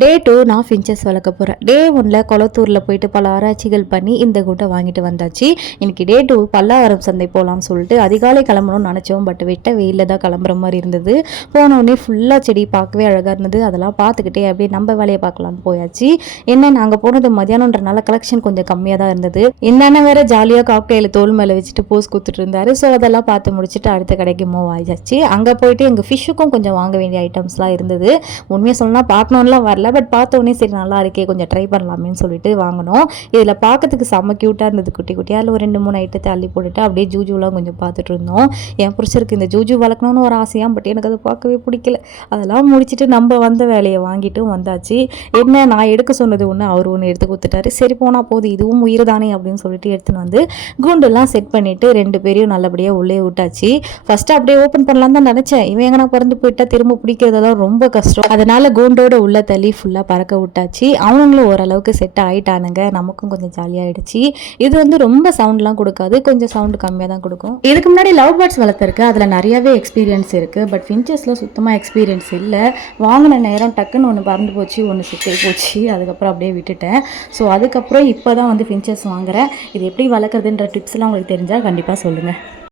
டே 2 நான் ஃபின்ச்சஸ் வளர்க்க போகிறேன். டே 1ல் கொளத்தூரில் போயிட்டு பல ஆராய்ச்சிகள் பண்ணி இந்த கூட்டை வாங்கிட்டு வந்தாச்சு. இன்னைக்கு டே 2 பல்லாவரம் சந்தை போகலாம்னு சொல்லிட்டு அதிகாலை கிளம்பணும்னு நினச்சோம். பட் வெட்ட வெயிலில் தான் கிளம்புற மாதிரி இருந்தது. போனோடனே ஃபுல்லாக செடி பார்க்கவே அழகாக இருந்தது. அதெல்லாம் பார்த்துக்கிட்டே அப்படியே நம்ம வேலையை பார்க்கலான்னு போயாச்சு. என்ன நாங்கள் போனது மதியானம்ன்றனால கலெக்ஷன் கொஞ்சம் கம்மியாக தான் இருந்தது. என்னென்ன வேற ஜாலியாக காக்டெயில் தோல் மேலே வச்சுட்டு போஸ் கொடுத்துட்டு இருந்தாரு. ஸோ அதெல்லாம் பார்த்து முடிச்சுட்டு அடுத்த கடைக்கு மூவ் ஆகியாச்சு. அங்கே போயிட்டு எங்கள் ஃபிஷ்ஷுக்கும் கொஞ்சம் வாங்க வேண்டிய ஐட்டம்ஸ்லாம் இருந்தது. உண்மையாக சொல்லலாம் பார்க்கணுன்னுலாம் வரல. பட் பார்த்தோன்னே சரி நல்லா இருக்கே கொஞ்சம் ட்ரை பண்ணலாமேன்னு சொல்லிட்டு வாங்கினோம். இதில் பார்க்கறதுக்கு செம்ம க்யூட்டாக இருந்தது. குட்டி குட்டியாக அதில் ஒரு 2-3 ஐட்டத்தை அள்ளி போட்டுட்டு அப்படியே ஜூஜூலாம் கொஞ்சம் பார்த்துட்டு இருந்தோம். என் பிடிச்சிருக்கு இந்த ஜூஜூ வளர்க்கணும்னு ஒரு ஆசையாக. பட் எனக்கு அதை பார்க்கவே பிடிக்கல. அதெல்லாம் முடிச்சுட்டு நம்ம வந்த வேலையை வாங்கிட்டும் வந்தாச்சு. என்ன நான் எடுக்க சொன்னது ஒன்று அவர் ஒன்று எடுத்து கொடுத்துட்டாரு. சரி போனால் போதும் இதுவும் உயிர் தானே அப்படின்னு சொல்லிட்டு எடுத்துன்னு வந்து கூண்டெல்லாம் செட் பண்ணிவிட்டு 2 பேரையும் நல்லபடியாக உள்ளே விட்டாச்சு. ஃபஸ்ட்டு அப்படியே ஓப்பன் பண்ணலாம் தான் நினச்சேன். இவன் எங்கன்னா பறந்து போயிட்டா திரும்ப பிடிக்கிறதெல்லாம் ரொம்ப கஷ்டம். அதனால் கூண்டோட உள்ள தள்ளி ஃபுல்லாக பறக்க விட்டாச்சு. அவனுங்களும் ஓரளவுக்கு செட் ஆகிட்டானுங்க. நமக்கும் கொஞ்சம் ஜாலியாகிடுச்சு. இது வந்து ரொம்ப சவுண்ட்லாம் கொடுக்காது. கொஞ்சம் சவுண்டு கம்மியாக தான் கொடுக்கும். இதுக்கு முன்னாடி லவ் பேர்ட்ஸ் வளர்த்துருக்கு. அதில் நிறையாவே எக்ஸ்பீரியன்ஸ் இருக்குது. பட் ஃபின்ச்சஸில் சுத்தமாக எக்ஸ்பீரியன்ஸ் இல்லை. வாங்கின நேரம் டக்குன்னு ஒன்று பறந்து போச்சு, ஒன்று சுற்றி போச்சு. அதுக்கப்புறம் அப்படியே விட்டுட்டேன். ஸோ அதுக்கப்புறம் இப்போ தான் வந்து ஃபின்ச்சஸ் வாங்குறேன். இது எப்படி வளர்க்குறதுன்ற டிப்ஸ்லாம் உங்களுக்கு தெரிஞ்சால் கண்டிப்பாக சொல்லுங்கள்.